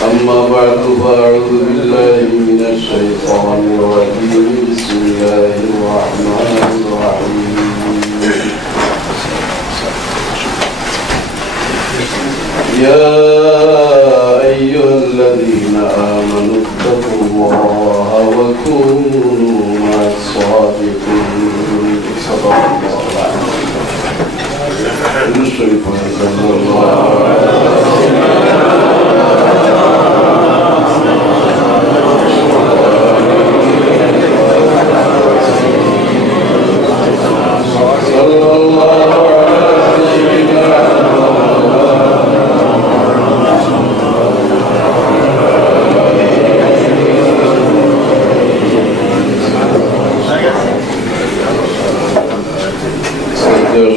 أما بعد فأعوذ بالله من الشيطان الرجيم بسم الله الرحمن الرحيم يا أيها الذين آمنوا اتقوا الله وكونوا مع الصادقين صدق الله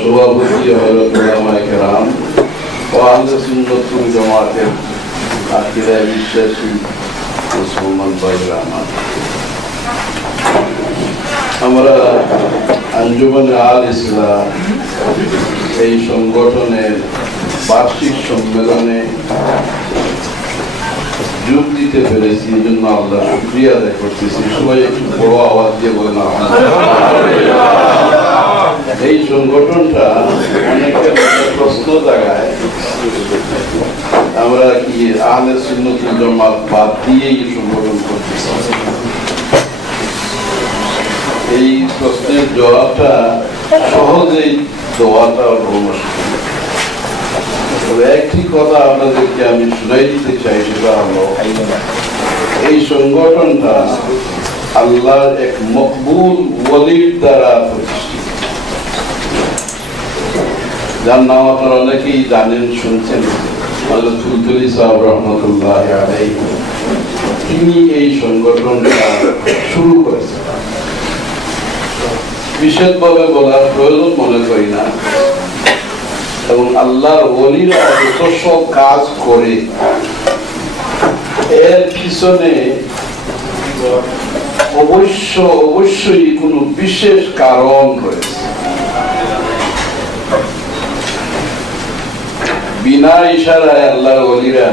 সভাপতি হযরত উলামায়ে কেরাম ও আহলে সুন্নাত ওয়াল জামাতের আকীদায় বিশ্বাসী মুসলমান ভাইরা আমরা আঞ্জুমানে আল ইসলাম এই সংগঠনের বার্ষিক সম্মেলনে যোগ দিতে পেরেছি, এই জন্য আল্লাহ শুকরিয়া আদায় করতেছি। সবাই একটু বড় আওয়াজ দিয়ে বলেন আলহামদুলিল্লাহ। এই সংগঠনটা অনেকটা প্রশ্ন জায়গায় আমরা কি আহলে সুন্নাত ওয়াল জামাত বাদ দিয়ে এই সংগঠন করতেছি, এই প্রশ্নের জবাবটা সহজেই দেওয়াটা বড় মুশকিল। তবে একটি কথা আপনাদেরকে আমি শুনাই দিতে চাই, সেটা হলো এই সংগঠনটা আল্লাহর এক মকবুল ওয়ালির দ্বারা প্রতিষ্ঠিত, যার নাম আপনারা অনেকেই জানেন, শুনছেন, হযরত ফুলতুলি সাহেব রহমাতুল্লাহি আলাইহি। তিনি এই সংগঠনটা শুরু করেছেন। বিশেষভাবে বলার প্রয়োজন মনে করি না, এবং আল্লাহর ওলিরা যত সব কাজ করে এর পিছনে অবশ্যই কোনো বিশেষ কারণ রয়েছে। বিনা ইশারায় আল্লাহর ওলিরা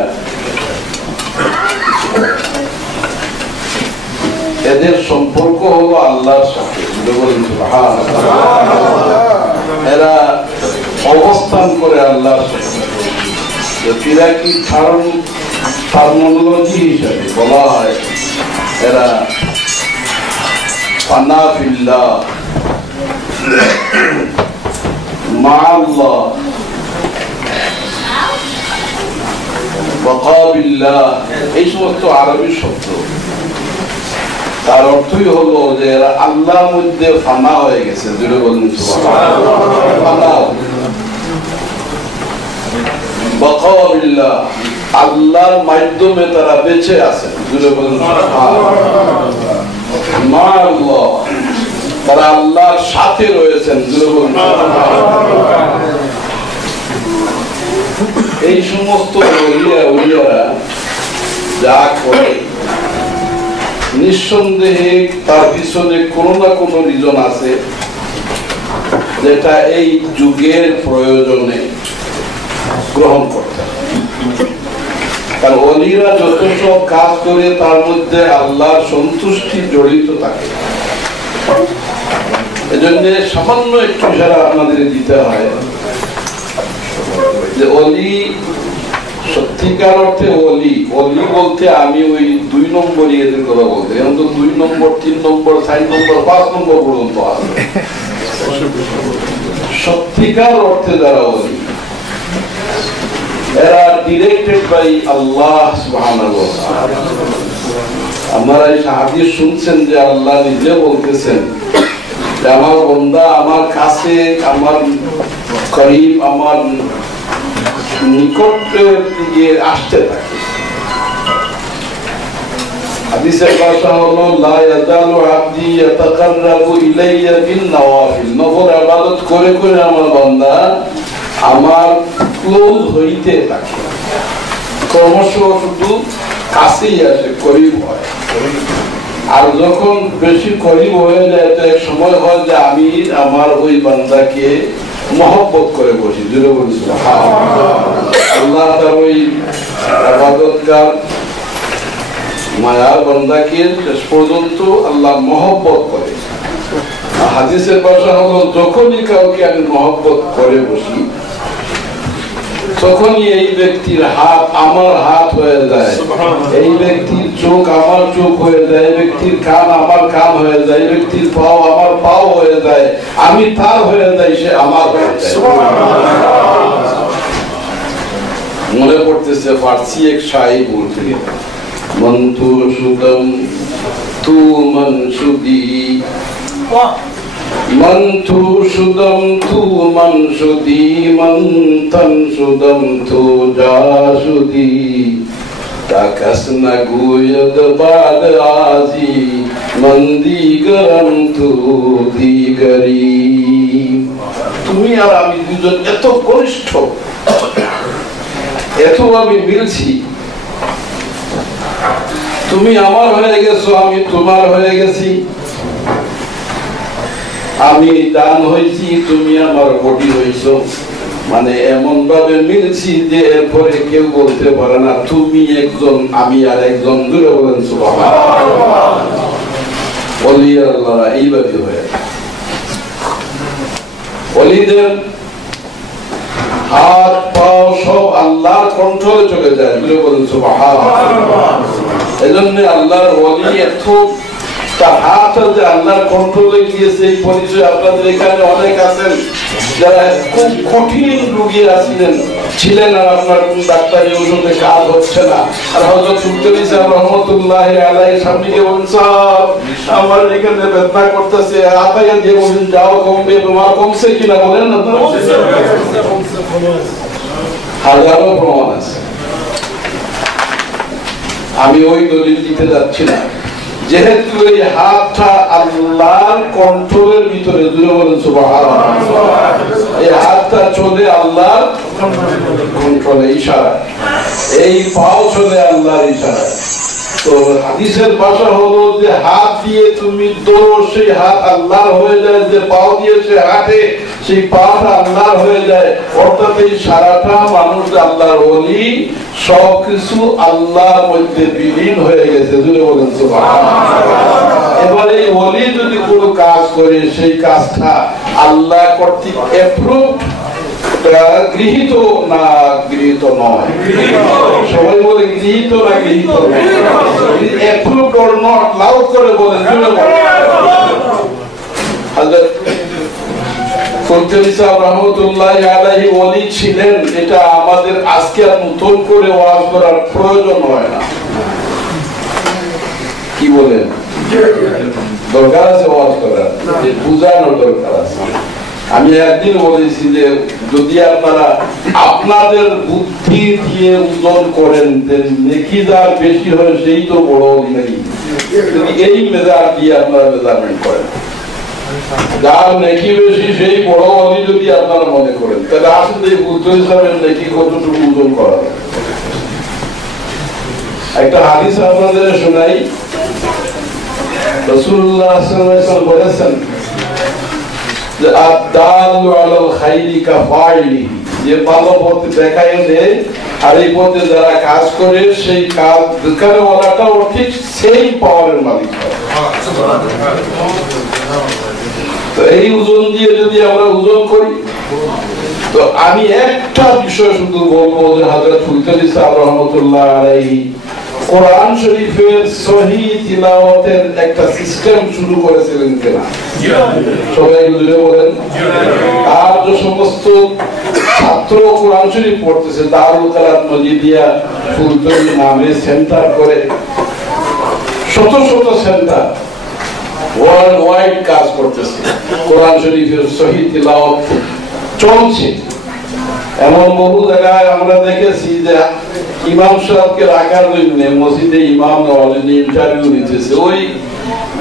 এদের সম্পর্ক হলো আল্লাহর সাথে। এরা অবস্থান করে আল্লাহর সাথে। ফিরাকি টার্মিনোলজি হিসাবে বলা হয় এরা ফানা ফিল্লাহ, মা আল্লাহ, বাকা বিল্লাহ, এই সমস্ত আরবি শব্দ। তার অর্থই হলো যে এরা আল্লাহর মধ্যে ফানা হয়ে গেছে। জোরে বলুন সুবহানাল্লাহ। বাকা বিল্লাহ, আল্লাহর মাধ্যমে তারা বেঁচে আছে। জোরে বলুন সুবহানাল্লাহ। মা আল্লাহ, তারা আল্লাহর সাথে রয়েছেন। জোরে বলুন সুবহানাল্লাহ। এই সমস্ত ওলিয়ারা যা করে নিঃসন্দেহে তার পিছনে কোনো না কোনো রিজন আছে, যেটা এই যুগের প্রয়োজনে গ্রহণ করতে হবে। কারণ ওলিরা যত সব কাজ করে তার মধ্যে আল্লাহর সন্তুষ্টি জড়িত থাকে। এজন্য সামান্য একটু ইশারা আপনাদের দিতে হয় যে ওলি সত্যিকার অর্থে ওলি বলতে আমি ওই 2 নম্বরই এদের কথা বলতে, এখন তো 2 নম্বর 3 নম্বর 4 নম্বর 5 নম্বর পর্যন্ত আছে। সত্যিকার অর্থে যারা ওলি, এরা ডিরেক্টেড বাই আল্লাহ সুবহানাহু ওয়া তাআলা। আপনারা এই হাদিস শুনছেন যে আল্লাহ নিজে বলতেছেন যে আমার বান্দা আমার কাছে, আমার করিব, আমার নিকটের দিকে আসতে থাকে। হাদিসের ভাষা হলো লা ইয়াজালু আবদি ইয়াতাকাররাবু ইলাইয়া বিন নওয়াফিল, নফল ইবাদত করে করে আমার বান্দা আমার ক্লোজ হইতে থাকে, ক্রমশ শুধু কাছেই আসে, করিব হয়। আর যখন বেশি করিব হয়ে যায় তো এক সময় হয় যে আমি আমার ওই বান্দাকে মহব্বত করে বসি, জুড়ে বলি আল্লাহ তার ওই ইবাদতগার মায়ার বান্দাকে শেষ পর্যন্ত আল্লাহ মহব্বত করে। হাদিসের ভাষা হলো যখনই কাউকে আমি মহব্বত করে বসি তখনই এই ব্যক্তির হাত আমার হাত হয়ে যায়, এই ব্যক্তির চোখ আমার চোখ হয়ে যায়, এই ব্যক্তির কান আমার কান হয়ে যায়, এই ব্যক্তির পাও আমার পাও হয়ে যায়, আমি তার হয়ে যাই, সে আমার হয়ে যায়। মনে পড়তেছে ফার্সি এক শায়রি বলতে, মন তু সুদম তু মন সুদি, मन तू शुदम तू मन शुदी, मन तन शुदम तू जा शुदी, ताकस न गुयद बाद आजी, मन दीगरम तू दीगरी। তুমি আর আমি দুজন এত ঘনিষ্ঠ, এত আমি মিলছি, তুমি আমার হয়ে গেছো, আমি তোমার হয়ে গেছি, আমি দান হয়েছি, তুমি আমার বডি হয়েছো, মানে এমন ভাবে মিলছি যে এরপরে কেউ বলতে পারে না তুমি একজন আমি আর একজন। দূরে বলেন সুবহানাল্লাহ। ওলি আল্লাহ এইভাবে হয়, ওলিদের হাত পাও সব আল্লাহর কন্ট্রোলে চলে যায়। দূরে বলেন সুবহানাল্লাহ। এজন্য আল্লাহর ওলি এত তার হাত যে আল্লাহর কন্ট্রোলে গিয়েছে, এই পরিচয় আপনাদের এখানে অনেক আছেন যারা খুব কঠিন রোগী ছিলেন, আর আপনার কোন ডাক্তারি ওষুধে কাজ হচ্ছে না, আর হযরত সুলতানী সাহেব রহমাতুল্লাহি আলাইহি সামনে গিয়ে বলেন স্যার আমার এখানে বেদনা করতেছে, আতাইয়া দিয়ে বলেন যাও কমবে, তোমার কমছে কিনা বলেন না, হাজারো প্রমাণ আছে। আমি ওই দলিল দিতে যাচ্ছি না, যেহেতু এই হাতটা আল্লাহর কন্ট্রোলের ভিতরে, দূরে বলেন সুবহানাল্লাহ, এই হাতটা চলে আল্লাহর কন্ট্রোলে, ইশারা, এই পাও চলে আল্লাহর ইশারা। তো হাদিসের ভাষা হলো যে হাত দিয়ে তুমি দৌড়ো, সেই হাত আল্লাহর হয়ে যায়, যে পাও দিয়ে সে হাঁটে সেই পাটা আল্লাহর হয়ে যায়। অর্থাৎ এই সারাটা মানুষ আল্লাহর ওলি, সবকিছু আল্লাহর মধ্যে বিলীন হয়ে গেছে। জুড়ে বলেন সুবহানাল্লাহ। এবার এই ওলি যদি কোনো কাজ করে সেই কাজটা আল্লাহ কর্তৃক অ্যাপ্রুভড, গৃহীত না গৃহীত নয়, সবাই বলে গৃহীত না গৃহীত নয়, অ্যাপ্রুভড অর নট লাউড করে বলেন। হযরত সুলতানী সাহেব রহমাতুল্লাহি আলাইহি ওলি ছিলেন, এটা আমাদের আজকে আর নতুন করে ওয়াজ করার প্রয়োজন হয় না, কি বলেন? দরকার আছে ওয়াজ করার, বুঝানোর দরকার আছে। আমি একদিন বলেছি যে যদি আপনারা আপনাদের বুদ্ধি দিয়ে ওজন করেন, নেকি যার বেশি হয় সেই তো বড় নেকি, যদি এই মেজার দিয়ে আপনারা মেজারমেন্ট করেন, যার নেকি বেশি সেই বড় অলি যদি আপনারা মনে করেন, তাহলে আসলে এই বুদ্ধ হিসাবে নেকি কতটুকু ওজন করা। একটা হাদিস আপনাদের শোনাই, রাসূলুল্লাহ সাল্লাল্লাহু আলাইহি ওয়াসাল্লাম বলেছেন যে আদ-দালু আলাল খাইরি কাফাইলি, যে ভালো পথ দেখায় দেয় আর এই পথে যারা কাজ করে সেই কাজ দেখানোওয়ালাটাও ঠিক সেই পাওয়ারের মালিক হয়। তো এই ওজন দিয়ে যদি আমরা ওজন করি, তো আমি একটা বিষয় শুধু বলবো যে হযরত সুলতানী সাহেব রহমাতুল্লাহ আলাইহি কোরআন শরীফের সহিহ তিলাওয়াতের একটা সিস্টেম শুরু করেছিলেন কিনা? সবাই বুঝলে বলেন। আর যে সমস্ত ছাত্র কোরআন শরীফ পড়তেছে, দারুল কালাম মজিদিয়া ফুলতলি নামে সেন্টার করে, শত শত সেন্টার ওয়ার্ল্ড ওয়াইড কাজ করতেছে, কোরআন শরীফের সহিহ তিলাওয়াত চলছে। এমন বহু জায়গায় আমরা দেখেছি যে ইমাম সাহেবকে রাখার জন্য মসজিদে ইমাম ইন্টারভিউ নিতেছে, ওই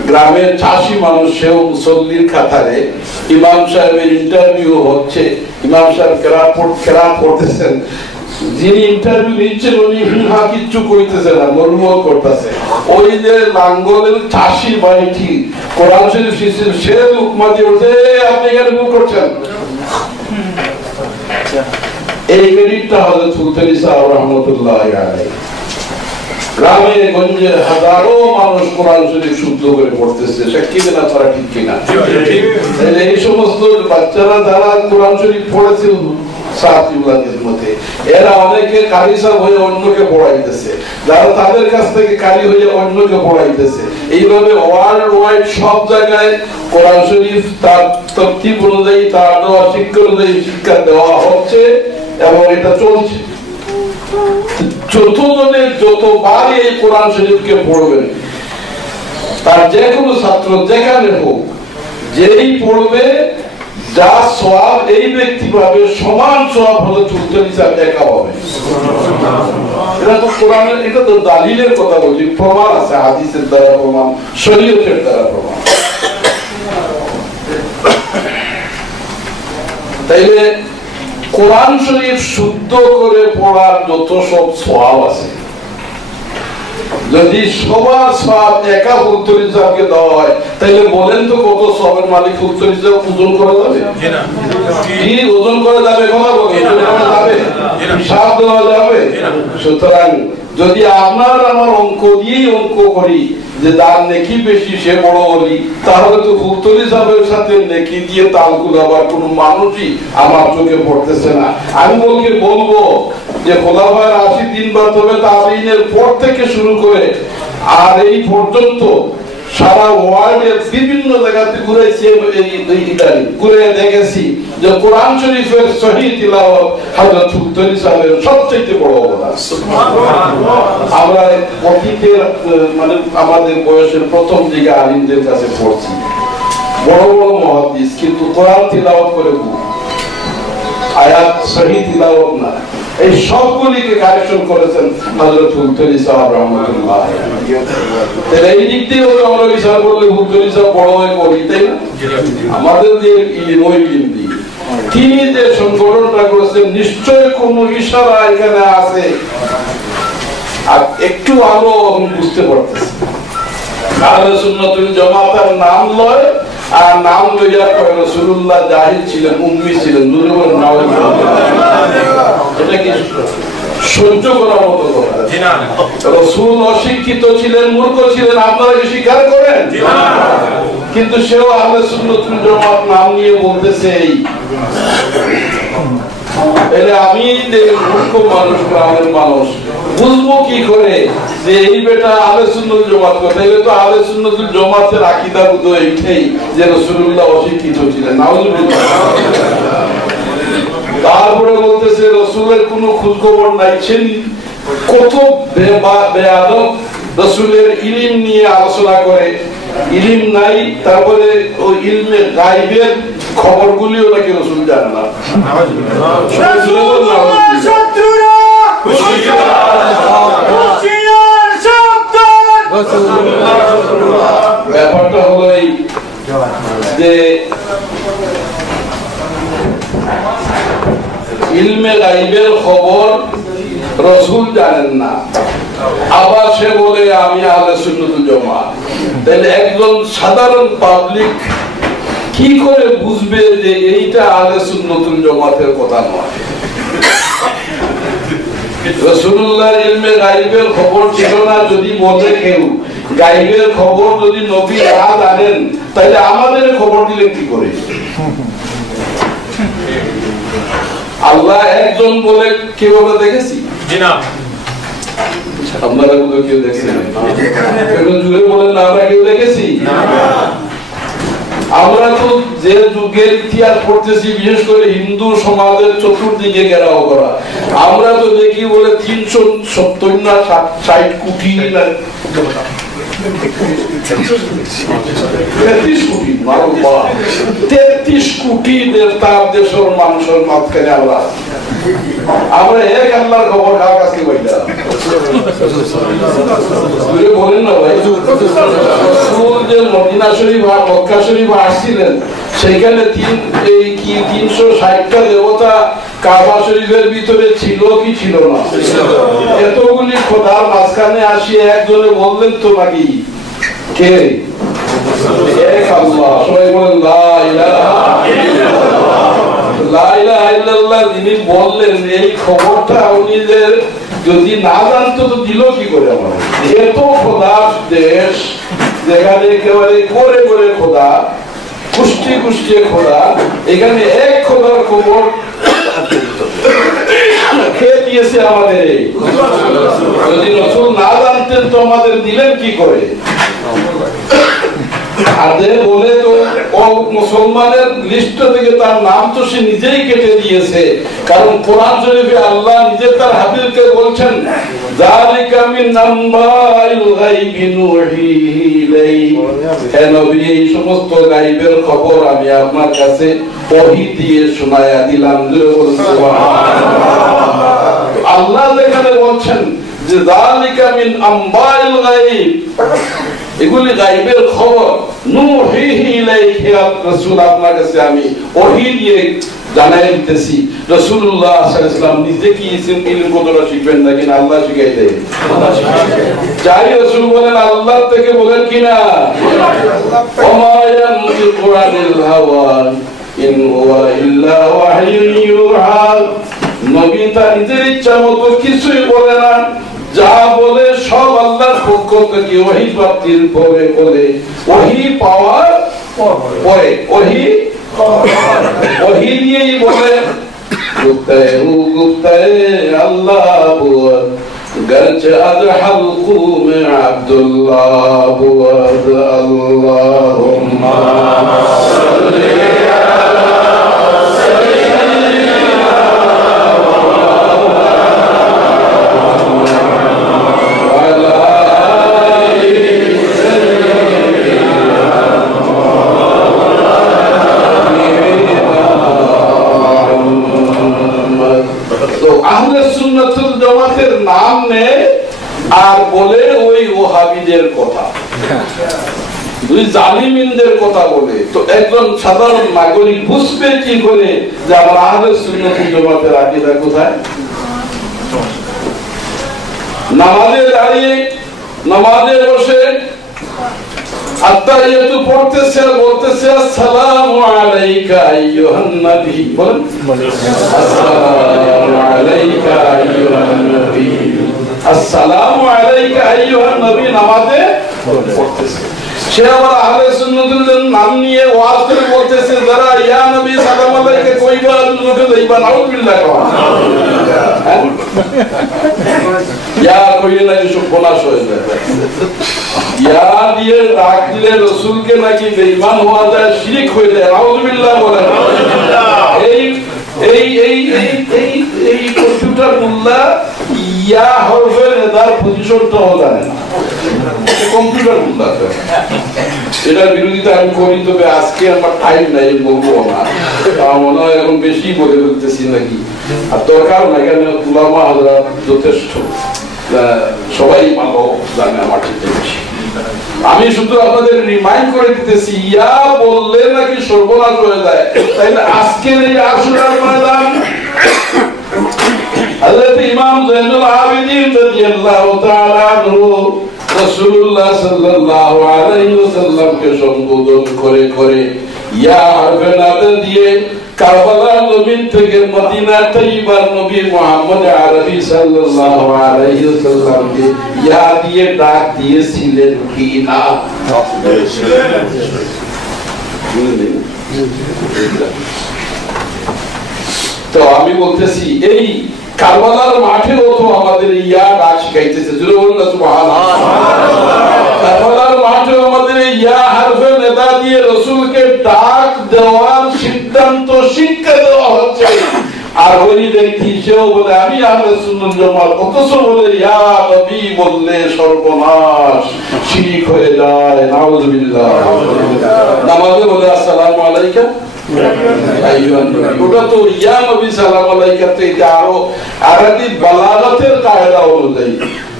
গ্রামের চাষি মানুষ সেও মুসল্লির খাতারে ইমাম সাহেবের ইন্টারভিউ হচ্ছে, ইমাম সাহেব কেরাত পড়তেছেন, যিনি ইন্টারভিউ নিচ্ছেন উনি কিচ্ছু কইতেছে না, মরমর করতেছে। ওই যে লাঙ্গলের চাষি ভাইটি কোরআন শরীফ শিখছেন, সে লুকমা দিয়ে বলছে আপনি এখানে ভুল করছেন। এই ক্রেডিটটা হযরত সুলতান সাহেব রাহমাতুল্লাহ আলাইহি। গ্রামে গঞ্জে হাজারো মানুষ কোরআন শরীফ শুদ্ধ করে পড়তেছে, সাক্ষী দেনা তারা ঠিক কিনা? এই সমস্ত বাচ্চারা যারা কোরআন শরীফ পড়েছে এরা অনেকে কারি সাহেব হয়ে অন্যকে পড়াইতেছে, যারা তাদের কাছ থেকে কারি হয়ে অন্যকে পড়াইতেছে। এইভাবে ওয়ার্ল্ড ওয়াইড সব জায়গায় কোরআন শরীফ তার তরতিব অনুযায়ী, তার দেওয়া শিক্ষা অনুযায়ী শিক্ষা দেওয়া হচ্ছে এবং এটা চলছে। যতজনে যতবার এই কোরআন শরীফকে পড়বেন, তার যে কোনো ছাত্র যেখানে হোক, যেই পড়বে যা সওয়াব এই ব্যক্তি পাবে সমান সওয়াব হলো সুলতান হিসাবে একা হবে। এটা তো কোরআনের, এটা তো দালিলের কথা বলছি, প্রমাণ আছে, হাদিসের দ্বারা প্রমাণ, শরীয়তের দ্বারা প্রমাণ। তাইলে কোরআন শরীফ শুদ্ধ করে পড়ার যত সব সওয়াব আছে, যদি সবার সওয়াব একা সুলতান হিসাবকে দেওয়া হয়, তাহলে বলেন তো কত সওয়াবের মালিক সুলতান হিসাব ওজন করা যাবে? কি ওজন করা যাবে? কথা বলেন, হিসাব দেওয়া যাবে? সুতরাং যদি আপনার আমার অঙ্ক দিয়েই অঙ্ক করি যে তার নেকি বেশি সে বড় বলি, তাহলে তো সুলতান হিসাবের সাথে নেকি দিয়ে তাল কুলাবার কোন মানুষই আমার চোখে পড়তেছে না। আমি বলবো যে খোলাফায়ের 80 দিন বা তবে তাবিঈনের পর থেকে শুরু করে আর এই পর্যন্ত সারা ওয়ার্ল্ডের বিভিন্ন জায়গাতে ঘুরেছি, ঘুরে দেখেছি যে কোরআন শরীফের সহিহ তিলাওয়াত হযরত সুলতান সাহেবের সবচেয়ে বড় অবদান। আমরা অতীতের মানে আমাদের বয়সের প্রথম দিকে আলিমদের কাছে পড়ছি, বড় বড় মুহাদ্দিস, কিন্তু কোরআন তিলাওয়াত করে আয়াত সহিহ তিলাওয়াত না, এই সবগুলিকে কারেকশন করেছেন হযরত সুলতান সাহেব রাহমাতুল্লাহ আলাইহি। এই দিক দিয়ে আমরা বিচার করলে সুলতান সাহেব বড় হয়ে করি, তাই না? আমাদের যে ইলম দিয়ে তিনি যে সংগঠনটা করেছেন, নিশ্চয় কোন ইশারা এখানে আছে, আর একটু আলো বুঝতে পারতেছি। আহলে সুন্নাতুল জামাতের নাম লয়, আর নাম লইয়া কয় রাসূলুল্লাহ জাহিল ছিলেন, উম্মি ছিলেন, নূরে বলেন নাউজুবিল্লাহ। এটা কি সহ্য করার মতো কথা? রাসূল অশিক্ষিত ছিলেন, মূর্খ ছিলেন, আপনারা কি স্বীকার করেন? কিন্তু সেও আহলে সুন্নাতুল জামাত নাম নিয়ে বলতেছে। এলে আমি যে মূর্খ মানুষ, গ্রামের মানুষ, বুঝবো কি করে যে এই বেটা আহলে সুন্নাতুল জামাত কথা? এলে তো আহলে সুন্নাতুল জামাতের আকীদা বুঝো এইটাই যে রাসূলুল্লাহ অশিক্ষিত ছিলেন, নাউজুবিল্লাহ। তারপরে বলতেছে রাসূলের কোনো খোঁজ খবর নাই, কত বেয়াদব রাসূলের ইলম নিয়ে আলোচনা করে, ইলম নাই, তারপরে ওই ইলমে গায়বের খবরগুলিও নাকি রাসূল জানে না। ব্যাপারটা হলো এই যে ইলমে গায়বের খবর রাসূল জানেন না, আবার সে বলে আমি আহলে সুন্নাতুল জামাত। তাহলে একজন সাধারণ পাবলিক কি করে বুঝবে যে এইটা আহলে সুন্নাতুল জামাতের কথা নয়? রাসূলুল্লাহর ইলমে গায়বের খবর ছিল না যদি বলে কেউ, গায়বের খবর যদি নবী না জানেন, তাহলে আমাদের খবর দিলেন কি করে? আল্লাহ একজন বলে কেউ আমরা দেখেছি? আপনারা কেউ দেখছেন? যুগে বলেন না আমরা কেউ দেখেছি? আমরা তো যে যুগের ইতিহাস পড়তেছি, বিশেষ করে হিন্দু সমাজের চতুর্দিকে ঘেরাও করা, আমরা তো দেখি বলে 370 না 60 কোটি না 33 কোটি দেবতার দেশের মানুষের মাঝখানে আমরা আমরা এক আল্লাহর খবর কার কাছ থেকে পাইলাম? বলেন না ভাই, রাসূল যে মদিনা শরীফ আর মক্কা শরীফ আসছিলেন, সেখানে 360টা দেবতা কাবা শরীফের ভিতরে ছিল কি ছিল না? এতগুলি খোদার মাঝখানে আসিয়ে একজনে বললেন তো নাকি কে? এক আল্লাহ। সবাই বলেন লা ইলাহা ইল্লাল্লাহ। লা ইলাহা ইল্লাল্লাহ যিনি বললেন, এই খবরটা উনি যদি না জানতো তো দিল কি করে? আমার এত খোদার দেশ, যেখানে একেবারে করে করে খোদা, কুষ্টি কুষ্টি খোদা, এখানে এক খোদার খবর খেয়ে দিয়েছে আমাদের। যদি রাসূল না জানতেন তো আমাদের দিলেন কি করে? আদে বলে তো ও মুসলমানের লিস্ট থেকে তার নাম তো সে নিজেই কেটে দিয়েছে, কারণ কোরআন শরীফে আল্লাহ নিজে তার হাবিবকে বলছেন, যালিকা মিন আম্বাইল গায়বি নুহিহি ইলাইহি, হে নবী এই সমস্ত গায়বের খবর আমি আপনার কাছে ওহী দিয়ে শোনায়া দিলাম। সুবহানাল্লাহ। আল্লাহ যেখানে বলছেন যে যালিকা মিন আম্বাইল গায়ব, এগুলি গায়বের খবর, নুহিহি ইলাইহি, রাসূল আপনার কাছে আমি ওহী দিয়ে জানাই দিতেছি। রাসূলুল্লাহ সাল্লাল্লাহু আলাইহি ওয়াসাল্লাম নিজে কি ইলম কতটা শিখবেন নাকি আল্লাহ শিখাই দেয়? যাই রাসূল বলেন আল্লাহ থেকে বলেন কিনা, ওমা ইয়ানতিকু আনিল হাওয়া ইন হুয়া ইল্লা ওয়াহয়ুন ইউহা, নবী তার নিজের ইচ্ছা মতো কিছুই বলে না, যা বলে সব আল্লাহর পক্ষ থেকে ওহী প্রাপ্তির পরে বলে, ওহী পাওয়ার পরে, ওহী দিয়েই বলে। গুপ্তায়ে আল্লাহ বুয়াদ, গরচে আজহাল কুমে আব্দুল্লাহ বুয়াদ, আল্লাহুম্মা সাল্লি নাম নেয় আর বলে ওই ওহাবিদের কথা, দুই জালিমিনদের কথা বলে। তো একজন সাধারণ নাগরিক বুঝবে কি করে যে আমার আহলে সুন্নাত ওয়াল জামাতের আকীদা কোথায়? নামাজে দাঁড়িয়ে, নামাজে বসে আত্তাহিয়াতু পড়তেছে আর বলতেছে আসসালামু আলাইকা আইয়ুহান নবী, বলেন আসসালামু আলাইকা আইয়ুহান নবী, আসসালামু আলাইকা আইয়ুহান নবী নামাজে পড়তেছে। সে আবার আহলে সুন্নাতের নাম নিয়ে ওয়াজ করে বলতেছে, যারা ইয়া নবী সালাম আলাইকা কইবা লোকে যাইবা, নাউযুবিল্লাহ কওয়া, ইয়া কইলে নাকি সব খোলাস হয়ে যায়, ইয়া দিয়ে ডাক দিলে রাসূলকে নাকি বেঈমান হওয়া যায়, শিরক হয়ে যায়, নাউযুবিল্লাহ বলেন। এই এই এই এই এই কম্পিউটার মোল্লা ইয়া হরফের নেদার পজিশনটাও জানে না, কম্পিউটার মোল্লা। এটার বিরোধিতা আমি করি, তবে আজকে আমার টাইম নাই, বলবো না, আমার মনে হয় এখন বেশি বলে ফেলতেছি নাকি, আর দরকার না। এখানে উলামা হযরত যথেষ্ট, সবাই ভালো জানে আমার থেকে বেশি। আমি শুধু আপনাদের রিমাইন্ড করে দিতেছি, ইয়া বললে নাকি সর্বনাশ হয়ে যায়। তাইলে আজকের এই আশুরার ময়দান হযরত ইমাম যায়নুল আবেদিন রাদিয়াল্লাহু তাআলা আনহু রাসূলুল্লাহ সাল্লাল্লাহু আলাইহি ওয়াসাল্লামকে সম্বোধন করে করে ইয়া হরফে নাদা দিয়ে কারবালার জমিন থেকে মদিনা তৈয়বার নবী মুহাম্মদ আরবি সাল্লাল্লাহু আলাইহি ওয়াসাল্লামকে ইয়া দিয়ে ডাক দিয়েছিলেন কি না? তো আমি বলতেছি এই কারবালার মাঠেও তো আমাদের ইয়া ডাক শিখাইতেছে, জোরে বলুন না সুবহানাল্লাহ। কারবালার মাঠেও আমাদের ইয়া হরফে নেদা দিয়ে রাসূলকে ডাক দেওয়ার সিদ্ধান্ত শিক্ষা দেওয়া হচ্ছে। আর ওই দেখি সেও বলে আমি আহলে সুন্নাত জামাত, অথচ বলে ইয়া নবী বললে সর্বনাশ, শিরক হয়ে যায়, নাউযুবিল্লাহ। নামাজে বলে আসসালামু আলাইকা ওটা তো ইয়া নবী সাল্লাল্লাহু আলাইহি এটা আরো আরবি বালাগাতের কায়দা অনুযায়ী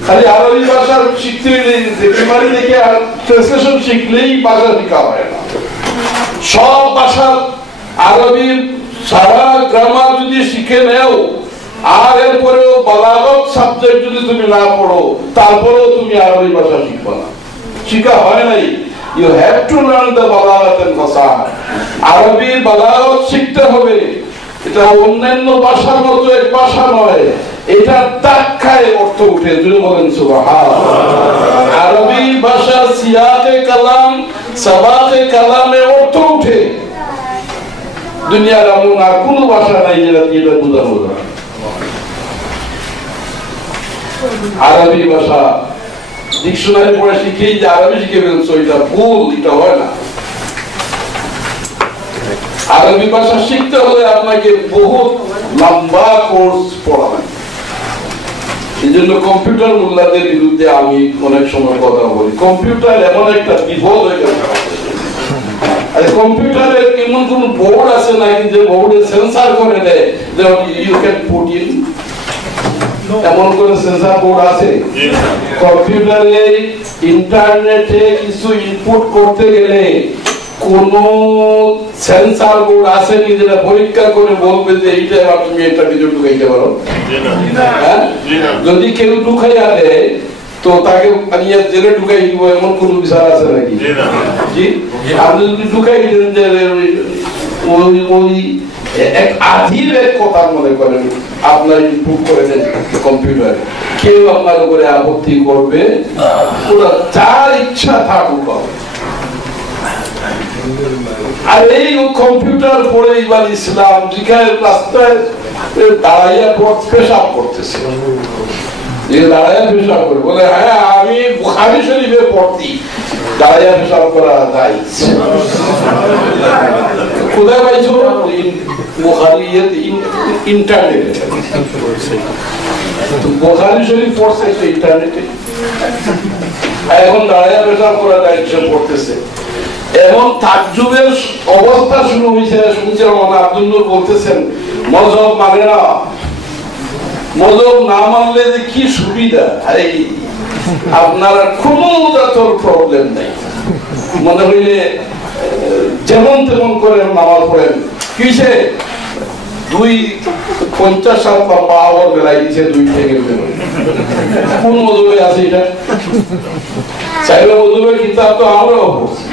খালি আরবি ভাষা শিখতে দেখি দেখে আর ট্রান্সলেশন শিখলেই ভাষা শেখা হয় না। সব ভাষা আরবি সারা গ্রামার যদি শিখে নেও আর এরপরেও বালাগত সাবজেক্ট যদি তুমি না পড়ো তারপরেও তুমি আরবি ভাষা শিখবে না, শিখা হয় নাই। You have to learn the balaghat and fasaha. আরবি বালাগত শিখতে হবে। এটা অন্যান্য ভাষার মতো এক ভাষা নয়, এটা তাক্কায় অর্থ উঠে। যদি বলেন সুবহানাল্লাহ। আরবি ভাষা সিয়াকে কালাম সাবাকে কালামে অর্থ উঠে। দুনিয়ার এমন আর কোনো ভাষা নাই যেটা দিয়ে বোঝানো যায়। আরবি ভাষা ডিকশনারি পড়ে শিখেই যে আরবি শিখে ফেলছো, এটা ভুল, এটা হয় না। আরবি ভাষা শিখতে হলে আপনাকে বহুত লম্বা কোর্স পড়াবেন। এই জন্য কম্পিউটার মোল্লাদের বিরুদ্ধে আমি অনেক সময় কথা বলি। কম্পিউটার এমন একটা বিপদ হয়ে গেছে। আর কম্পিউটারের এমন কোন বোর্ড আছে নাকি যে বোর্ডে সেন্সর করে দেয় যে ইউ ক্যান পুট ইন, এমন কোন সেন্সর বোর্ড আছে? কম্পিউটারে ইন্টারনেটে কিছু ইনপুট করতে গেলে কোন সেন্সর বোর্ড আছে কি যেটা পরীক্ষা করে বলবে যে এইটা এবার তুমি এটা কিছু ঢুকাইতে পারো? যদি কেউ ঢুকাইয়া দেয় তো তাকে আনিয়ে জেলে ঢুকাই দিব এমন কোন বিচার আছে নাকি? জি, আপনি যদি ঢুকাই দেন যে ওই এক আধি এক কথা মনে করেন আপনার ইনপুট করে দেন কম্পিউটারে, কেউ আপনার উপরে আপত্তি করবে? ওরা যার ইচ্ছা থাকুক। আর এই কম্পিউটার পড়ে এবার ইসলাম যেখানে রাস্তায় দাঁড়াইয়া পেশাব করতেছে, দাঁড়াইয়া পেশাব করে বলে হ্যাঁ আমি বুখারী শরীফে পড়তি, দাঁড়াইয়া পেশাব করা যায়। কোথায় পাইছো? বুখারী ইন্টারনেটে। বুখারী শরীফ পড়ছে ইন্টারনেটে, এখন দাঁড়াইয়া পেশাব করা যায় পড়তেছে। এমন তাজ্জুবের অবস্থা শুরু হয়েছে। শুনছি আমার আব্দুল নূর বলতেছেন মযহব মানে না, মযহব না মানলে যে কি সুবিধা। আরে আপনারা কোনো জাতর প্রবলেম নেই, মনে হইলে যেমন তেমন করেন নামাজ পড়েন। কিসে 2:50 বা পাওয়ার বেলায় দিচ্ছে 2 থেকে কোন মযহবে আছে এটা? চাইলে মযহবের কিতাব তো আমরাও পড়ছি,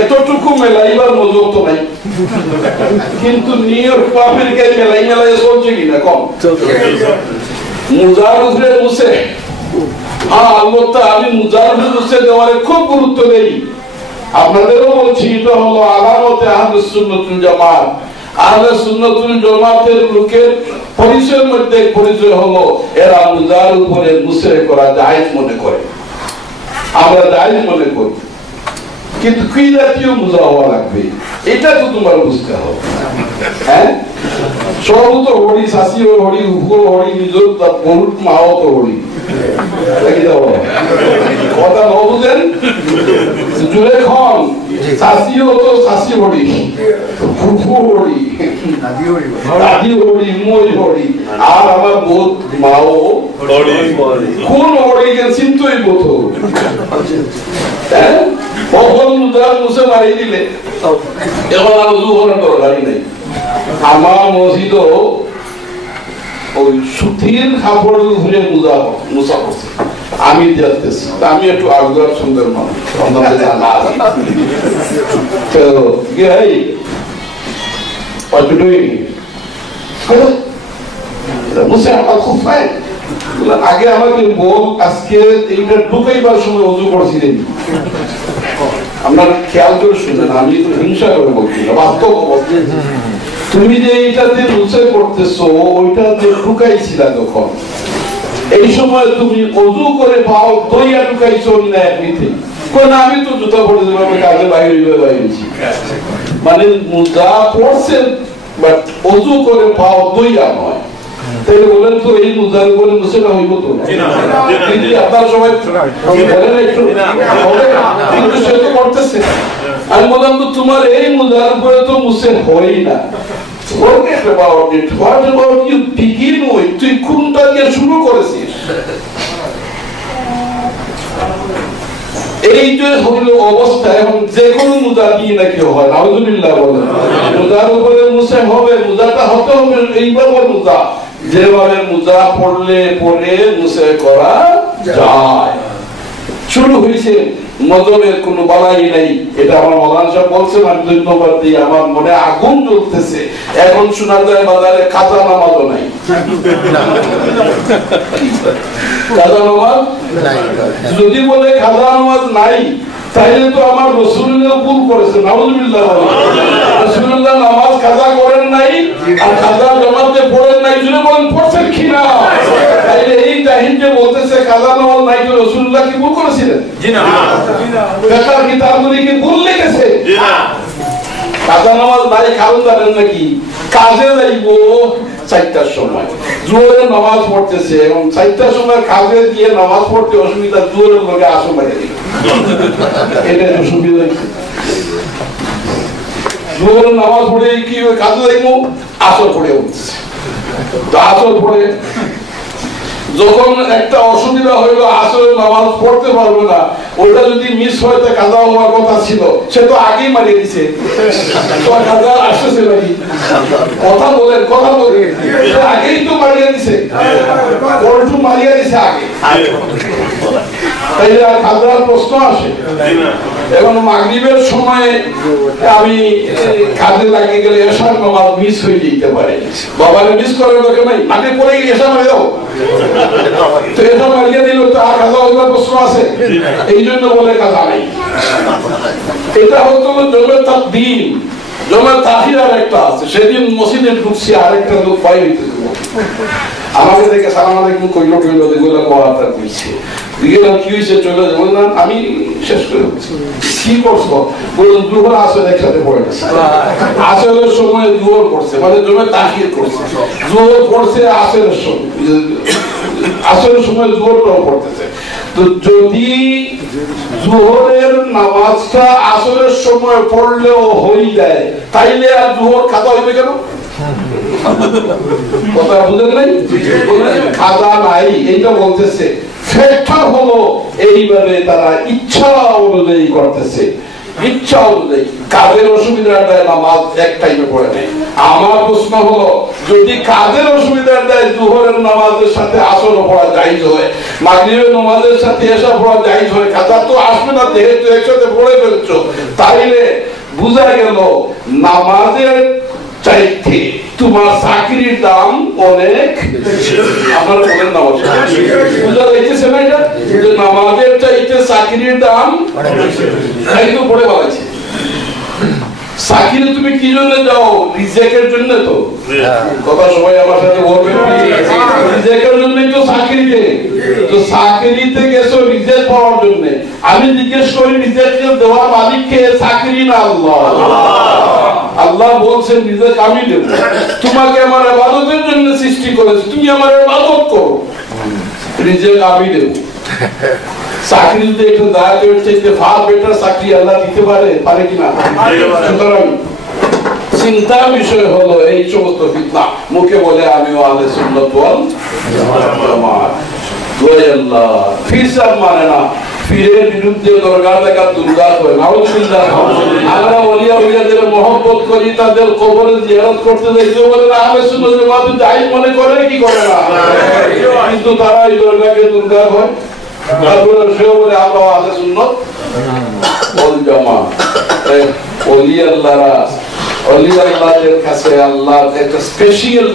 এতটুকু মেলাইবার মজুর তো নাই। কিন্তু নিউ ইয়র্ক আমেরিকায় মেলাই চলছে কিনা? কম। মুজার উপরে মুছে, হ্যাঁ আলবত্তা আমি মুজার উপরে মুছে দেওয়ারে খুব গুরুত্ব দেই। আপনাদেরও বলছি এটা হলো আলামতে আহলে সুন্নাতুল জামাত। আহলে সুন্নাতুল জামাতের লোকের পরিচয়ের মধ্যে পরিচয় হলো এরা মুজার উপরে মুছে করা জায়েজ মনে করে, আমরা জায়েজ মনে করি। কিন্তু কি জাতীয় মুজা হওয়া লাগবে এটা তো তোমার বুঝতে হবে। হ্যাঁ, সব তো হরি, শাশিও হরি, উপর হরি, নিজের গরুর মাও তো হরি। কথা ন বুঝেন? জুড়ে খন শাশিও তো শাশি হরি, ফুফু হরি, দাদি হরি, মই হরি, আর আমার বোধ মাও হরি। কোন হরি চিন্তই বোধ। হ্যাঁ, কখন মুছে মারি দিলে এখন আর উজু করার দরকারই নেই। আমার মসজিদও ওই সুতির কাপড়ের উপরে মুছা করছে, আমি দেখতেছি। আমি একটু আগ্রহ সুন্দর মানুষ, আগে আমাকে বল আজকে এইটা ঢুকাইবার সময় উজু করছিলেন, আপনার খেয়াল করে শুনেন, আমি তো হিংসা করে বলছি না, বাস্তব বলছি। তুমি যে এইটাতে মুছে করতেছো ওইটাতে ঢুকাইছিলা যখন, এই সময় তুমি ওযু করে পাও দইয়া ঢুকাইছো না এমনিতে? না আমি তো জুতা পরে যেভাবে কাজে বাইরে বাইরেছি, মানে যা পড়ছেন বাট ওযু করে পাও দইয়া নয়। তাইলে বলেন তো এই মুজার উপরে মুছেটা হইব তো? আপনারা সবাই বলেন একটু, কিন্তু সে তো করতেছে। আমি বললাম তো তোমার এই মুজার উপরে তো মুসে হয় না। Forget about it. What about you begin with? তুই কোনটা দিয়ে শুরু করেছিস? এই যে হইল অবস্থা, এখন যে কোনো মুজা দিয়ে নাকি হয়, আলহামদুলিল্লাহ বলে মুজার উপরে মুসে হবে, মুজাটা হতে হবে এইভাবে মুজা যেভাবে মুজা পড়লে পরে মুসে করা যায়। শুরু হয়েছে, মজবের কোনো বালাই নাই, এটা আমার মৌলানা সাহেব বলছেন, আমি ধন্যবাদ দিই। আমার মনে আগুন জ্বলতেছে। এখন শোনা যায় বাজারে কাজা নামাজও নাই, কাজা নামাজ যদি বলে কাজা নামাজ নাই, তাইলে তো আমার রাসূলুল্লাহ ভুল করেছে। নাউযুবিল্লাহ, রাসূলুল্লাহ নামাজ কাজা করেন নাই আর কাজা জামাতে পড়েন নাই, যদি বলেন পড়ছেন কিনা? তাইলে এই জাহিল যে বলতেছে কাজা নামাজ নাই, তো রাসূলুল্লাহ কি ভুল করেছিলেন? জি না। ফিকহ কিতাবগুলি কি ভুল লিখেছে? জি না। কাজা নামাজ নাই কারণ জানেন নাকি? কাজে যাইবো 4টার সময়, জোহরে নামাজ পড়তেছে এবং 4টার সময় কাজে গিয়ে নামাজ পড়তে অসুবিধা, জোহরের লগে আসর বাইরে দিল, এটা অসুবিধা। জোহরের নামাজ পড়ে কি কাজে যাইবো, আসর পড়ে উঠছে, তো আসর পড়ে যখন একটা অসুবিধা হইলো, আসলে নামাজ পড়তে পারবে না, ওটা যদি মিস হইতে কাজা হওয়ার কথা ছিল, সে তো আগেই মারিয়ে দিছে, কাজা আসতেছে নাকি? কথা বলেন, কথা বলেন, আগেই তো মারিয়ে দিছে, পল্টু মারিয়ে দিছে আগে, তাই আর কাজার প্রশ্ন আসে। এবং মাগরিবের সময় আমি কাজে লাগিয়ে গেলে এশার নামাজ মিস হয়ে যেতে পারে, বাবারে মিস করার দরকার নাই, আগে পরে এশা মারি দাও, তো এটা মারিয়ে দিল, তো আর কাজা হওয়ার প্রশ্ন আছে? এই জন্য বলে কাজা নেই। এটা হতো জমে তাকদীম, জমে তাখির আর একটা আছে। সেদিন মসজিদে ঢুকছি, আরেকটা লোক পাই হইতে আমাকে দেখে সালাম আলাইকুম কইলো কইলো, এগুলো কথাটা কইছে, দিগেলাম কি হয়েছে, চলে বললাম আমি শেষ করে কি করছো, বলুন দুহর আসর একসাথে পড়ে গেছে, আসরের সময় দুহর পড়ছে, মানে জমে তাখির করছে, দুহর পড়ছে আসরের সময়, আসরের সময় জোহরটাও পড়তেছে। তো যদি জোহরের নামাজটা আসরের সময় পড়লেও হয়ে যায়, তাইলে আর জোহর খাতা হইবে কেন? কথা বুঝেন নাই? খাতা নাই, এইটা বলতেছে। ফ্যাক্টর হলো এইভাবে তারা ইচ্ছা অনুযায়ী করতেছে, ইচ্ছা অনুযায়ী। কাজের অসুবিধার দেয় নামাজ এক টাইমে পড়ে নেয়। আমার প্রশ্ন হলো, যদি কাজের অসুবিধার দেয় জোহরের নামাজের সাথে আসর পড়া জায়েজ হয়, মাগরিবের নামাজের সাথে এশা পড়া জায়েজ হয়, কাজা তো আসবে না, যেহেতু একসাথে পড়ে ফেলছো, তাইলে বুঝা গেল নামাজের চাইতে তোমার চাকরির দাম অনেক। আপনারা বলেন না, বুঝা যাইতেছে না? এটা নামাজের চাইতে চাকরির দাম তাই তো পড়ে বলেছে। চাকরি তুমি কি জন্য যাও? রিজেকের জন্য। তো কথা সবাই আমার সাথে বলবেন, রিজেকের জন্যই তো চাকরিতে। তো চাকরিতে গেছো রিজেক পাওয়ার জন্য। আমি জিজ্ঞেস করি, রিজেক দেওয়ার মালিক কে? চাকরি না আল্লাহ? আল্লাহ বলছেন রিজেক আমি দেব, তোমাকে আমার ইবাদতের জন্য সৃষ্টি করেছি, তুমি আমার ইবাদত করো, রিজেক আমি দেব। চাকরি যদি একটু দাঁড়িয়ে চাইতে ফার বেটার চাকরি আল্লাহ দিতে পারে, পারে কিনা? সুতরাং চিন্তার বিষয় হলো এই সমস্ত ফিতনা। মুখে বলে আমিও আহলে সুন্নাত ওয়াল জামাত, আল্লাহ ফিরসাব মানে না, ফিরের বিরুদ্ধে দরগাহ দেখা দুর্গা হয়। নাউযুবিল্লাহ। আমরা ওলিয়া উলিয়াদের মহব্বত করি, তাদের কবরে জিয়ারত করতে যাই, কেউ বলে না আহলে সুন্নাত ওয়াল জামাত যাই মনে করে কি করে না, কিন্তু তারা এই দরগাহকে দুর্গা হয়। তারপরে সেও বলে আমরা আহলে সুন্নাত ওয়াল জামাত। ওলি আল্লাহরা, ওলি আল্লাহদের কাছে আল্লাহ একটা স্পেশাল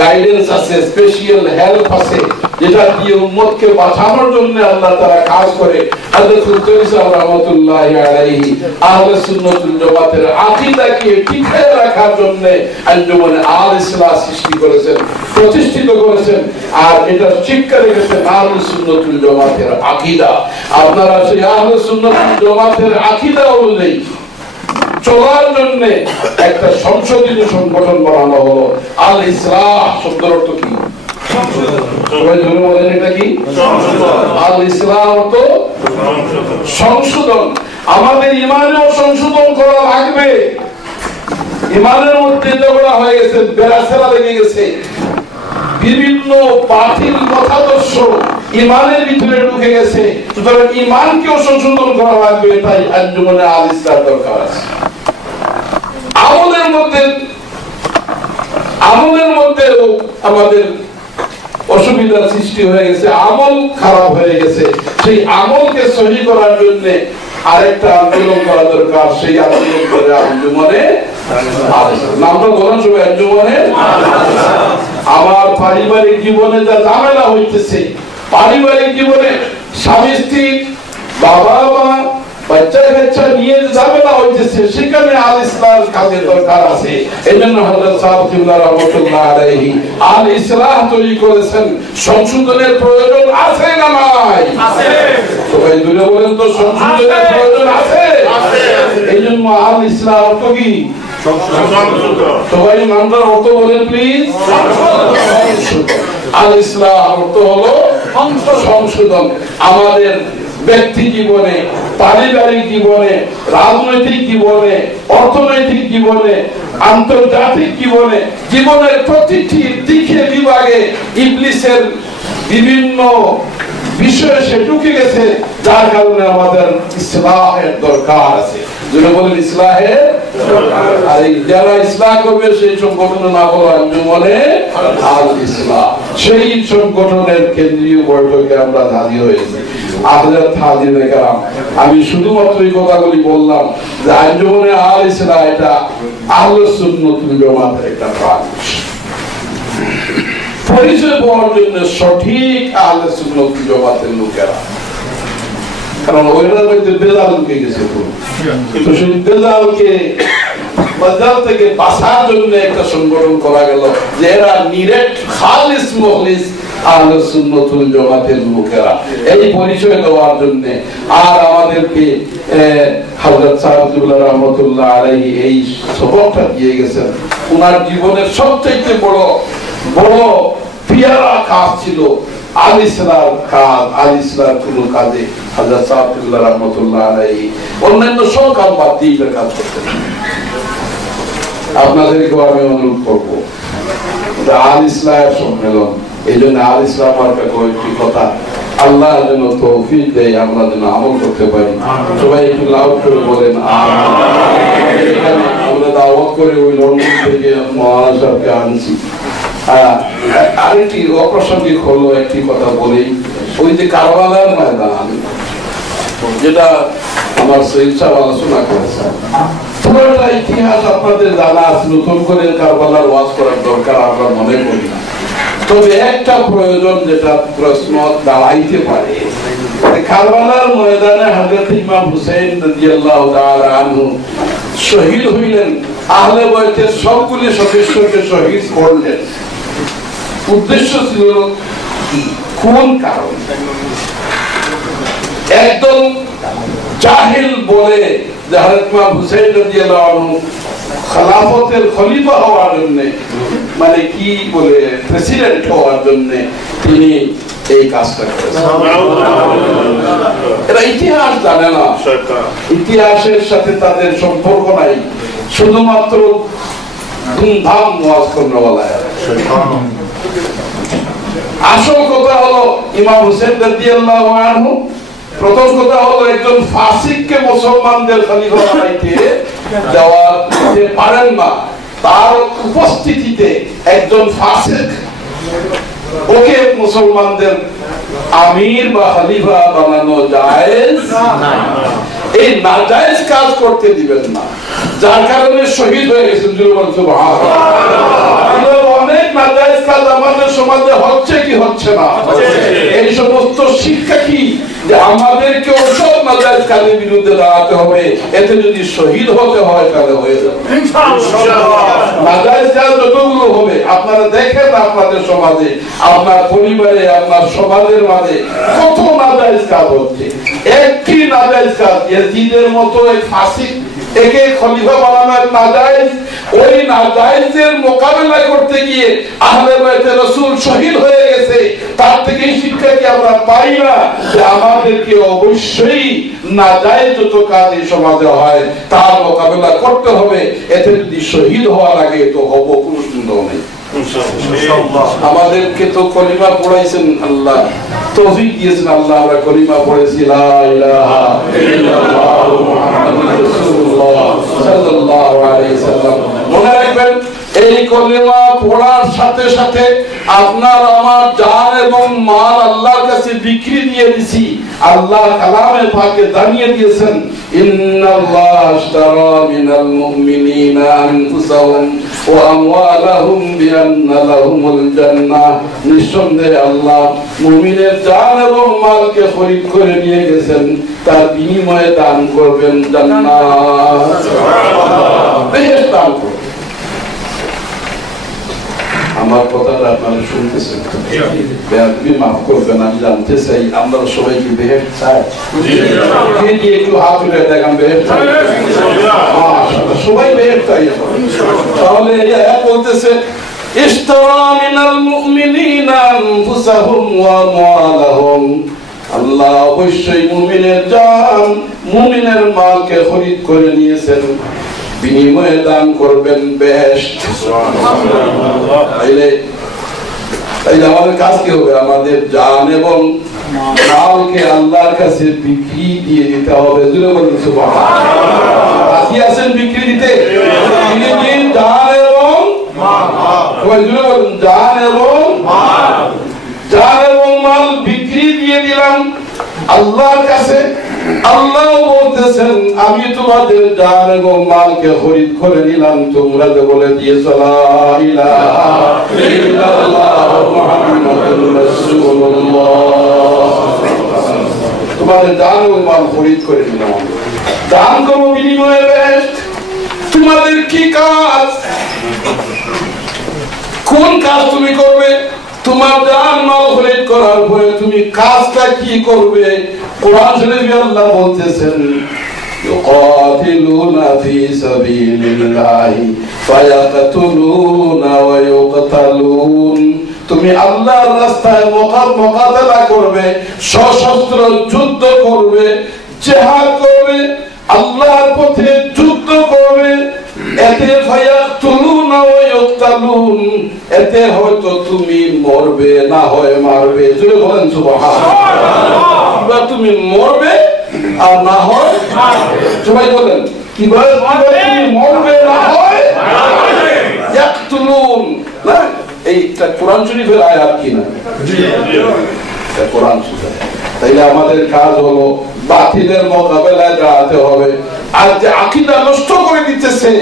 গাইডেন্স আছে, স্পেশাল হেল্প আছে, যেটা দিয়ে উম্মতকে বাঁচানোর জন্য আল্লাহ তারা কাজ করে। হযরত হুসাইন সাহেব রাহমাতুল্লাহি আলাইহি আহলে সুন্নাত ওয়াল জামাতের আকীদাকে টিকিয়ে রাখার জন্য আঞ্জুমানে আল ইসলাহ সৃষ্টি করেছেন, প্রতিষ্ঠিত করেছেন, আর এটা শিক্ষা রেখেছেন আহলে সুন্নাত ওয়াল জামাতের আকীদা। আপনারা সেই আহলে সুন্নাত ওয়াল জামাতের আকীদা অনুযায়ী চলার জন্য একটা সংশোধনী সংগঠন বানানো হলো। আল ইসলাহ শব্দের অর্থ কি? এটা কি? আল ইসলাহ অর্থ সংশোধন। আমাদের ইমানেও সংশোধন করা লাগবে। ইমানের মধ্যে ঝগড়া হয়ে গেছে, বেড়াচেরা লেগে গেছে, বিভিন্ন বাতিল মতাদর্শ ইমানের ভিতরে ঢুকে গেছে। সুতরাং ইমানকেও সংশোধন করা লাগবে। তাই আঞ্জুমানে আল ইসলাম দরকার আছে। আমলের মধ্যেও আমাদের অসুবিধার সৃষ্টি হয়ে গেছে, আমল খারাপ হয়ে গেছে। সেই আমলকে সহি করার জন্য আরেকটা আন্দোলন করা দরকার। সেই আন্দোলন করে আঞ্জুমানে নামটা বলেন সবাই, আঞ্জুমানে। আমার পারিবারিক জীবনে যা ঝামেলা হইতেছে, পারিবারিক জীবনে স্বামী স্ত্রী, বাবা মা, বাচ্চা কাচ্চা নিয়ে ঝামেলা হইতেছে, সেখানে আল ইসলাম কাজের দরকার আছে। এই জন্য হযরত সাহেব কিবলা রাহমাতুল্লাহ আলাইহি আল ইসলাম তৈরি করেছেন। সংশোধনের প্রয়োজন আছে না নাই? আছে। সবাই দূরে বলেন তো, সংশোধনের প্রয়োজন আছে। এই জন্য আল ইসলাম অর্থ কি? সবাই নামটার অর্থ বলেন প্লিজ। আল ইসলাম অর্থ হলো সংশোধন। আমাদের ব্যক্তি জীবনে, পারিবারিক জীবনে, রাজনৈতিক জীবনে, অর্থনৈতিক জীবনে, আন্তর্জাতিক জীবনে, জীবনের প্রতিটি দিকে বিভাগে ইবলিসের বিভিন্ন বিষয়ে সে ঢুকে গেছে, যার কারণে আমাদের ইসলাহের দরকার আছে। যেটা বলেন ইসলাহের আর যারা ইসলাম করবে সেই সংগঠনের নাম হলো আঞ্জুমানে আল ইসলাম। সেই সংগঠনের কেন্দ্রীয় বৈঠকে আমরা হাজির হয়েছি। আমি শুধুমাত্র এই কথাগুলি বললাম যে আঞ্জুমানে আল ইসলাম এটা আহলে সুন্নাত ওয়াল জামাতের একটা ব্রাঞ্চ। পরিচয় পাওয়ার জন্য সঠিক আহলে সুন্নাত ওয়াল জামাতের লোকেরা, কারণ ওইটার মধ্যে বেজাল ঢুকে গেছে। তো সেই বেজালকে বাজার থেকে বাঁচার জন্য একটা সংগঠন করা গেল, যে এরা নিরেট খালিস মুখলিস আহলে সুন্নাত ওয়াল জামাতের লোকেরা। এই পরিচয় দেওয়ার জন্য আর আমাদেরকে হযরত সাহেব কিবলা রাহমাতুল্লাহ আলাইহি এই সবকটা দিয়ে গেছেন। ওনার জীবনের সবচেয়ে বড় পিয়ারা কাজ ছিল আল ইসলাম কাজ। আল ইসলাম কোন কাজে হযরত সাহেব কিবলা রাহমাতুল্লাহ আলাইহি অন্যান্য সব কাজ বাদ দিয়ে কাজ করতেন। আপনাদেরকে আমি অনুরোধ করবো, আল ইসলামের সম্মেলন, এই জন্য আল ইসলাম মার্কা কয়েকটি কথা আল্লাহ যেন তৌফিক দেয়, আমরা যেন আমল করতে পারি। সবাই একটু লাউড করে বলেন আমিন। আমরা দাওয়াত করে ওই লন্ডন থেকে মহারাজ সাহেবকে আনছি। আরেকটি অপ্রাসঙ্গিক হলো একটি কথা বলি, ওই যে কারবালার ময়দান, যেটা আমার সৈয়দ সাহেব আলোচনা করেছেন, পুরোটা ইতিহাস আপনাদের জানা আছে। নতুন করে কারবালার ওয়াজ করার দরকার আমরা মনে করি না। তবে একটা প্রয়োজন যেটা প্রশ্ন দাঁড়াইতে পারে, কারবালার ময়দানে হযরত ইমাম হুসাইন রাদিয়াল্লাহু তাআলা আনহু শহীদ হইলেন, আহলে বাইতের সবগুলি সদস্যকে শহীদ করলেন। উদ্দেশ্য ছিল কোন কারণ? একদল জাহিল বলে যে হযরত ইমাম হুসাইন রাদিয়াল্লাহু আনহু খেলাফতের খলিফা হওয়ার জন্য, মানে কি বলে প্রেসিডেন্ট হওয়ার জন্য তিনি এই কাজটা করেছেন। এরা ইতিহাস জানে না, ইতিহাসের সাথে তাদের সম্পর্ক নাই, শুধুমাত্র ধুমধাম ওয়াজ করনেওয়ালা। আসল কথা হলো ইমাম হুসাইন রাদিয়াল্লাহু আনহু, প্রথম কথা হলো একজন ফাসিককে মুসলমানদের খলিফা বানাইতে দেওয়াতে পারেন না। তার উপস্থিতিতে একজন ফাসিক ওকে মুসলমানদের আমির বা খলিফা বানানো জায়েজ না। এই নাজায়েজ কাজ করতে দিবেন না, যার কারণে শহীদ হয়ে গেছেন। অনেক নাজায়েজ কাজ আমাদের সমাজে হচ্ছে কি হচ্ছে না, এই সমস্ত শিক্ষা কি যে আমাদেরকে সব নাজায়েজ কাজের বিরুদ্ধে দাঁড়াতে হবে। এতে যদি শহীদ হতে হয় তাহলে হয়ে যাবে। নাজায়েজ কাজ যতগুলো হবে আপনারা দেখেন আপনাদের সমাজে, আপনার পরিবারে, আপনার সমাজের মাঝে কত নাজায়েজ কাজ হচ্ছে। একটি নাজায়েজ কাজ ইয়াজিদের মতো এক ফাসিক একে খলিফা বানানোর নাজায়েজ, ওই নাজায়েজের মোকাবেলা করতে গিয়ে আহলে বাইতে রাসূল শহীদ হয়ে গেছে, তার থেকে শিক্ষা কি আমরা পাই না যে আমাদেরকে অবশ্যই নাজায়েজ যত কাজ এই সমাজে হয় তার মোকাবেলা করতে হবে। এতে যদি শহীদ হওয়া লাগে তো হব, কোনো সন্দেহ নেই। আমাদেরকে তো কলিমা পড়াইছেন আল্লাহ, তৌফিক দিয়েছেন আল্লাহ, আমরা কলিমা পড়েছি লা ইলাহা ইল্লাল্লাহু মুহাম্মাদুর রাসূলুল্লাহ সাল্লাল্লাহু আলাইহি ওয়াসাল্লাম। মনে রাখবেন এই কলিমা পড়ার সাথে সাথে আপনার আমার জান এবং মাল আল্লাহর কাছে বিক্রি দিয়ে দিছি। আল্লাহ কালামে পাকে জানিয়ে দিয়েছেন ইন্নাল্লাহ আশতারা মিনাল মুমিনিনা আনফুসাহুম ওয়া আমওয়ালাহুম বিআন্না লাহুমুল জান্নাহ। নিঃসন্দেহে আল্লাহ মুমিনের জান এবং মালকে খরিদ করে নিয়ে গেছেন, তার বিনিময়ে দান করবেন জান্নাত, বেহেশত দান করবেন। আমার কথাটা আপনারা শুনতেছেন, বেয়াদবি মাফ করবেন, আমি জানতে চাই আমরা সবাই কি বেহেশত চাই? একটু হাত উঠে দেখান বেহেশত চাই, সবাই বেহেশত চাই। তাহলে এই আয়াত বলতেছে ইশতারা মিনাল মুমিনিনা আনফুসাহুম ওয়া আমওয়ালাহুম, আল্লাহ অবশ্যই মুমিনের জান মুমিনের মালকে খরিদ করে নিয়েছেন, বিনিময়ে দান করবেন বেহেশত। তাইলে আমাদের কাজ কি হবে? আমাদের জান এবং মালকে আল্লাহর কাছে বিক্রি দিয়ে দিতে হবে। জুড়ে বলুন সুবহানাল্লাহ। রাজি আছেন বিক্রি দিতে? জান এবং জুড়ে বলুন জান এবং জান এবং মাল বিক্রি দিয়ে দিলাম আল্লাহর কাছে। আল্লাহ বলতেছেন আমি তোমাদের জান এবং মালকে খরিদ করে নিলাম, তোমরা যে বলে দিয়েছো লা ইলাহা ইল্লাল্লাহ মুহাম্মাদুর রাসূলুল্লাহ, তোমাদের জান এবং মাল খরিদ করে নিলাম। দান করবো বিনিময়ে বেহেশত। তোমাদের কি কাজ, কোন কাজ তুমি করবে? তোমার জান মাল খরিদ করার পরে তুমি কাজটা কি করবে? কোরআন শরীফে আল্লাহ বলতেছেন ইউকাতিলুনা ফি সাবিলিল্লাহি ফায়াকতুলুনা ওয়া ইউকতালুন, তুমি আল্লাহর রাস্তায় মুকাতালা করবে, সশস্ত্র যুদ্ধ করবে, জিহাদ করবে, আল্লাহর পথে যুদ্ধ করবে। এতে ফায়াকতুলুনা ওয়া ইউকতালুন, এতে হয়তো তুমি মরবে, না হয় মারবে। জোরে বলেন সুবহানাল্লাহ। তুমি মরবে আর না হয় সবাই বলেন কিভাবে তুমি মরবে না হয় ইয়াকতুলুন। না এইটা কোরআন শরীফের আয়াত কিনা? এটা কোরআন শরীফের। তাইলে আমাদের কাজ হলো বাতিলের মোকাবেলায় দাঁড়াতে হবে। আর যে আকীদা নষ্ট করে দিতেছে,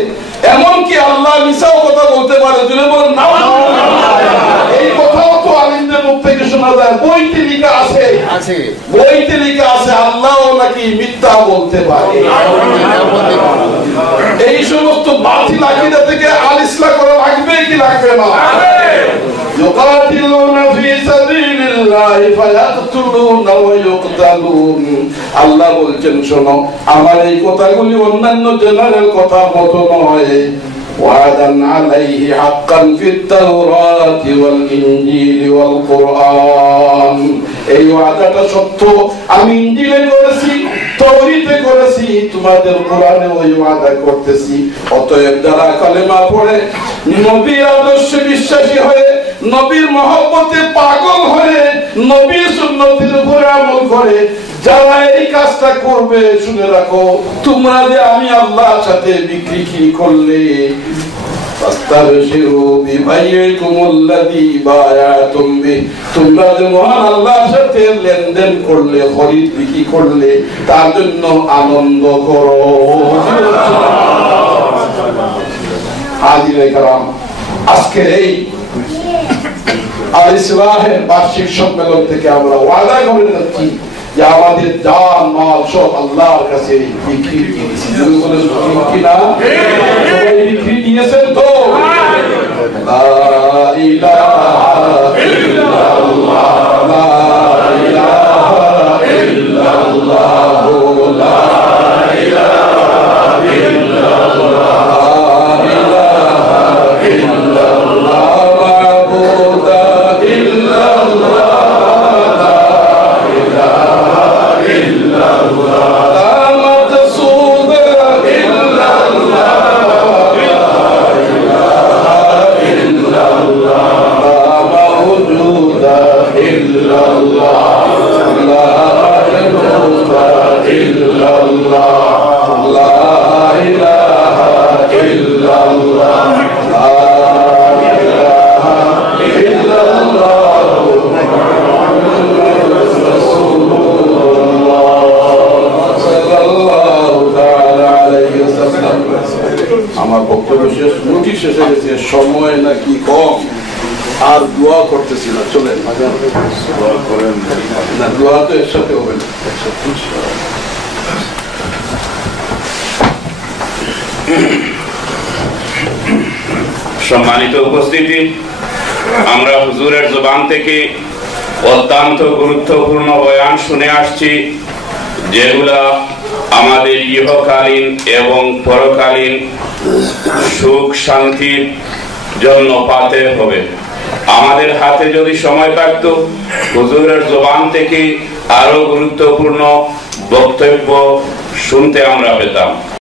এমনকি আল্লাহ মিশাও কথা বলতে পারে, যদি বলেন না, এই কথাও তো আলিমদের মুখ থেকে শোনা যায়, বইতে লেখা আছে, বইতে লেখা আছে আল্লাহ নাকি মিথ্যা বলতে পারে। এই সমস্ত বাতিল আকীদা থেকে আলিসলা করা লাগবে কি লাগবে না? يقاتلون في سبيل الله فيقتلون ويقتلون। আল্লাহ বলছেন শোনো, আমার এই কথাগুলি অন্যান্য জেনারেল কথার মতো নয়। وعدا عليه حقا في التوراة والإنجيل والقرآن। এই ওয়াদাটা সত্য আমি ইনজিলে করেছি, তাওরাতে করেছি, তোমাদের কোরআনে ওই ওয়াদা করতেছি। অতএব যারা কালেমা পড়ে, নবীর আদর্শে বিশ্বাসী হয়ে, নবীর মহব্বতে পাগল হয়ে, নবীর সুন্নতের উপরে আমল করে, যারা এই কাজটা করবে, শুনে রাখো তোমরা যে আমি আল্লাহর সাথে বিক্রি কি করলে, তোমরা যে মহান আল্লাহর সাথে লেনদেন করলে, খরিদ বিক্রি করলে, তার জন্য আনন্দ করো। হাজিরে কারাম, আজকের এই আল ইসলাহের বার্ষিক সম্মেলন থেকে আমরা ওয়াদা করে যাচ্ছি যে আমাদের জান মাল সব আল্লাহর কাছে বিক্রি দিয়েছি। বিক্রি দিয়েছেন তো? লা ইলাহা ইল্লাল্লাহ, লা ইলাহা ইল্লাল্লাহ, লা ইলাহা ইল্লাল্লাহ, লা ইলাহা আমার বক্তব্য শেষ, নোটিশ এসে গেছে, সময় নাকি কম, আর দোয়া করতেছি না, চলেন না, দোয়া তো একসাথে হবে না। সম্মানিত উপস্থিতি, আমরা হুজুরের জবান থেকে অত্যন্ত গুরুত্বপূর্ণ বয়ান শুনে আসছি, যেগুলা আমাদের ইহকালীন এবং পরকালীন সুখ শান্তির জন্য পাতে হবে। আমাদের হাতে যদি সময় থাকতো, হুজুরের জবান থেকে আরো গুরুত্বপূর্ণ বক্তব্য শুনতে আমরা পেতাম।